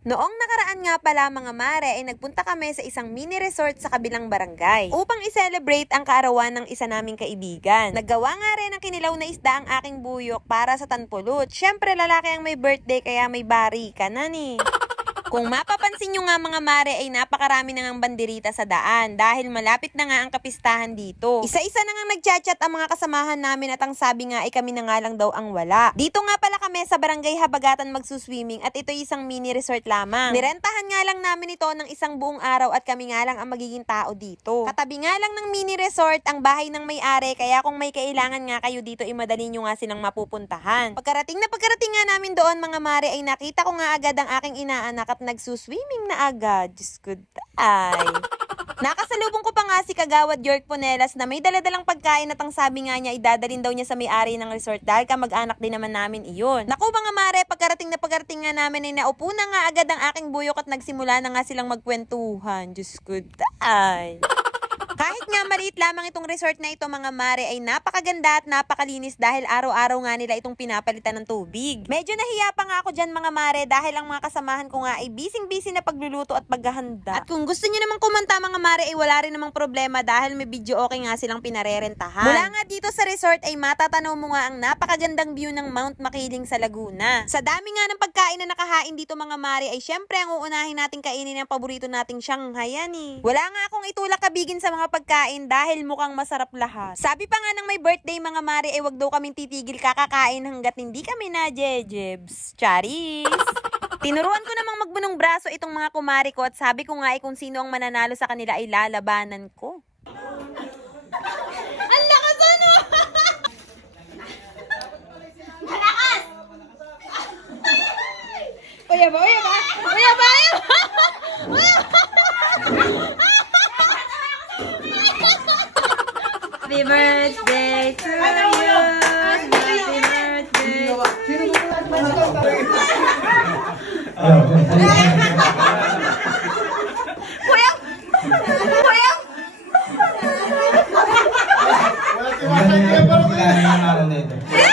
Noong nakaraan nga pala mga mare ay nagpunta kami sa isang mini resort sa kabilang barangay upang i-celebrate ang kaarawan ng isa naming kaibigan. Naggawa nga rin ng kinilaw na isda ang aking buyok para sa tanpulot. Syempre lalaki ang may birthday kaya may bari ka na ni. Kung mapapansin nyo nga mga mare ay napakarami na ngang bandirita sa daan dahil malapit na nga ang kapistahan dito. Isa-isa na nga nagchat-chat ang mga kasamahan namin at ang sabi nga ay kami na nga lang daw ang wala. Dito nga pala kami sa barangay Habagatan magsuswimming at ito isang mini resort lamang. Nirentahan nga lang namin ito ng isang buong araw at kami nga lang ang magiging tao dito. Katabi nga lang ng mini resort ang bahay ng may-ari kaya kung may kailangan nga kayo dito ay madali nyo nga silang mapupuntahan. Pagkarating na pagkarating nga namin doon mga mare ay nakita ko nga agad ang aking inaanak at nagsuswimming na agad. Diyos ko, tay. Nakasalubong ko pa nga si Kagawad York Ponelas na may daladalang pagkain at ang sabi nga niya idadalin daw niya sa may-ari ng resort dahil kamag-anak din naman namin iyon. Naku mga mare, pagkarating na pagkarating nga namin ay naupo na nga agad ang aking buyok at nagsimula na nga silang magkwentuhan. Diyos ko, tay. Kahit nga maliit lamang itong resort na ito mga mare ay napakaganda at napakalinis dahil araw-araw nga nila itong pinapalitan ng tubig. Medyo nahiya pa nga ako dyan mga mare dahil ang mga kasamahan ko nga ay bising-busy na pagluluto at paghahanda. At kung gusto niyo namang kumanta mga mare ay wala rin namang problema dahil may video okay nga silang pinarerentahan. Mula nga dito sa resort ay matatanaw mo nga ang napakagandang view ng Mount Makiling sa Laguna. Sa dami nga ng pagkain na nakahain dito mga mare ay syempre ang uunahin nating kainin ang paborito nating Shanghai yan eh. Wala nga akong itulak kabigin sa mga pagkain dahil mukhang masarap lahat. Sabi pa nga ng may birthday mga mare ay wag daw kaming titigil kakakain hanggat hindi kami na jejebs. Charis! Tinuruan ko namang magbunong braso itong mga kumari ko at sabi ko nga ay kung sino ang mananalo sa kanila ay lalabanan ko. Birthday to you. Happy birthday. Kuya! Kuya!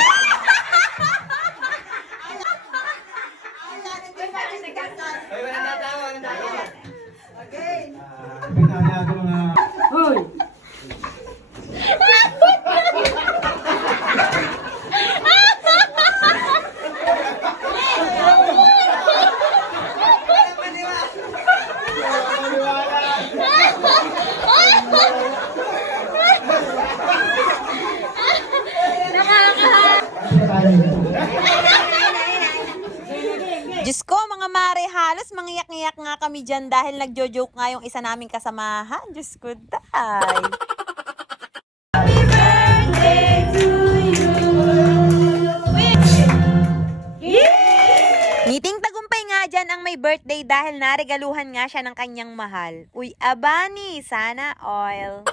Diyos ko, mga mare, halos mangiyak-ngiyak nga kami dyan dahil nagjo-joke nga yung isa naming kasamahan. Diyos ko, day. Ngiting tagumpay nga dyan ang may birthday dahil naregaluhan nga siya ng kanyang mahal. Uy, abani, sana oil.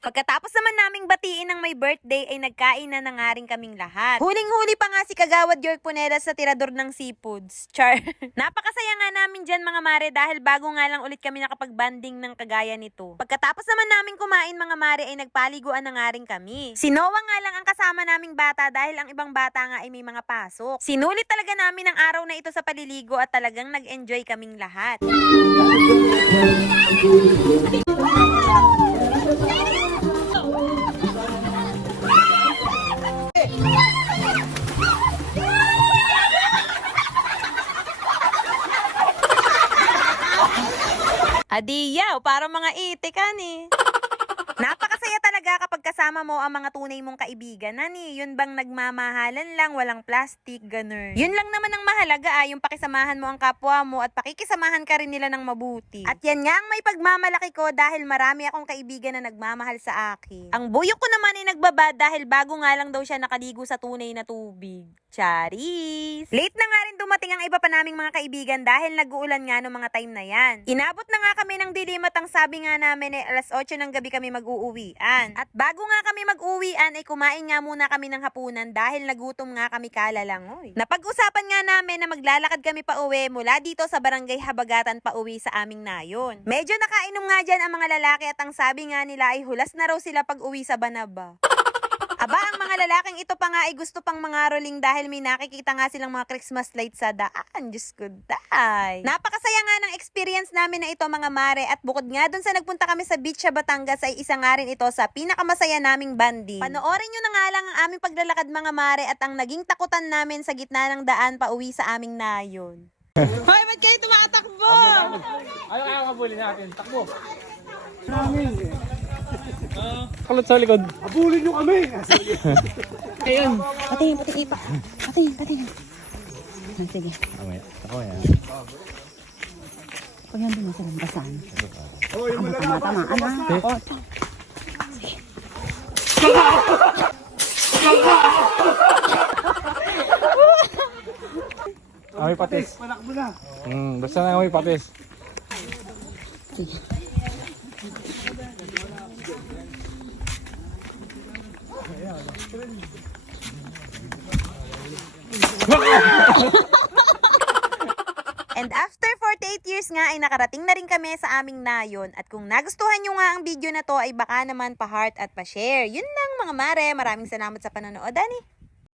Pagkatapos naman naming batiin ng may birthday ay nagkain na na nga rin kaming lahat. Huling-huli pa nga si Kagawad York Punelas sa tirador ng seafoods. Char. Napakasaya nga namin dyan mga mare dahil bago nga lang ulit kami nakapag-banding ng kagaya nito. Pagkatapos naman namin kumain mga mare ay nagpaliguan na nga rin kami. Si Noah nga lang ang kasama naming bata dahil ang ibang bata nga ay may mga pasok. Sinulit talaga namin ang araw na ito sa paliligo at talagang nag-enjoy kaming lahat. Adiyaw, para mga ite ka ni. Napakasaya talaga kapag kasama mo ang mga tunay mong kaibigan, nani. Yun bang nagmamahalan lang, walang plastic, ganun. Yun lang naman ang mahalaga ah, yung pakisamahan mo ang kapwa mo at pakikisamahan ka rin nila ng mabuti. At yan nga ang may pagmamalaki ko dahil marami akong kaibigan na nagmamahal sa akin. Ang buyok ko naman ay nagbaba dahil bago nga lang daw siya nakaligo sa tunay na tubig. Charis! Late na nga rin dumating ang iba pa naming mga kaibigan dahil nag-uulan nga noong mga time na yan. Inabot na nga kami ng dilim at ang sabi nga namin ay alas 8 ng gabi kami mag-uuwian. At bago nga kami mag-uwian ay kumain nga muna kami ng hapunan dahil nagutom nga kami kalalangoy. Napag-usapan nga namin na maglalakad kami pa uwi mula dito sa barangay Habagatan pa uwi sa aming nayon. Medyo nakainom nga dyan ang mga lalaki at ang sabi nga nila ay hulas na raw sila pag uwi sa Banaba. Aba, ang mga lalaking ito pa nga ay gusto pang mga roling dahil may nakikita nga silang mga Christmas lights sa daan. Diyos ko, day. Napakasaya nga ng experience namin na ito mga mare at bukod nga dun sa nagpunta kami sa beach sa Batangas ay isa nga rin ito sa pinakamasaya naming banding. Panoorin nyo na nga lang ang aming paglalakad mga mare at ang naging takutan namin sa gitna ng daan pa uwi sa aming nayon. Hoy, ba't kayo tumatakbo? Ayaw ayaw kabuli natin. Takbo. Kalat sa likod. Abulin nyo kami! Ayun. Patingin, patingin pa. Patingin, patingin. Ah, sige. Mamaya. Ako yan. Pag nandun na silang basahan. Oh, yung malalaban! Tama-tamaan na. Oo. Amoy patis. Panakbo na! Hmm, basta na amoy patis. Sige. And after 48 years nga ay nakarating na rin kami sa aming nayon. At kung nagustuhan nyo nga ang video na to ay baka naman pa-heart at pa-share. Yun lang mga mare. Maraming salamat sa panonood, Dani.